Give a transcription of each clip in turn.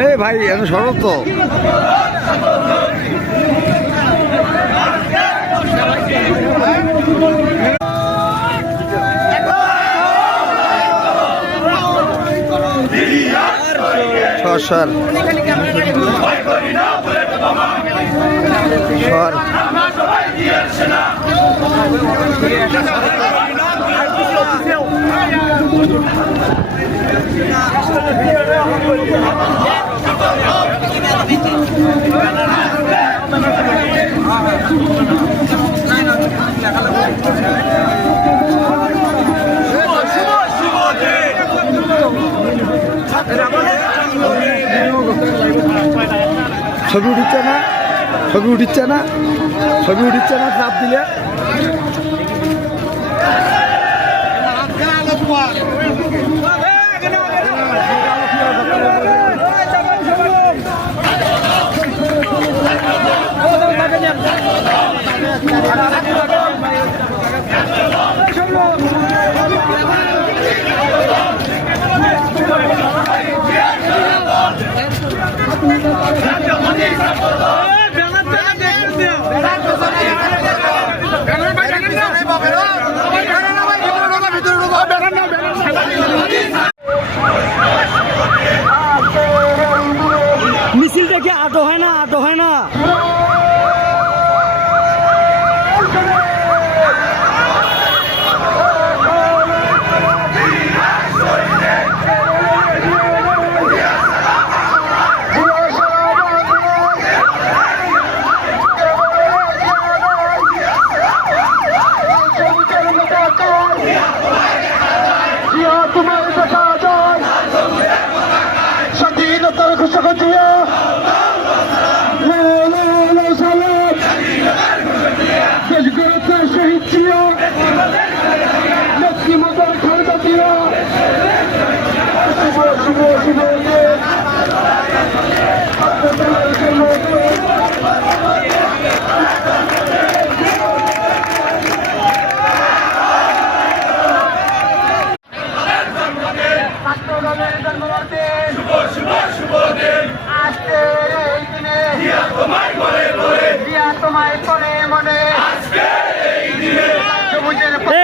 এই ভাই এত সরব তো সর ছবি উঠিচ্ছে না চাপ দিলে মিছিলটা কি আটো হয় না স্বাধীনতার ঘোষণা দিয়া দেশ গড়তে শহীদ দিয়া লক্ষ্মীমতার খালদা দিয়া শুভ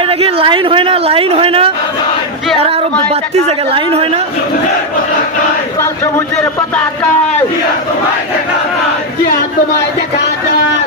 নাকি লাইন হয় না আর আরো বাড়তি জায়গা লাইন হয় না লাল সবুজের পতাকায় তোমায় দেখা যায়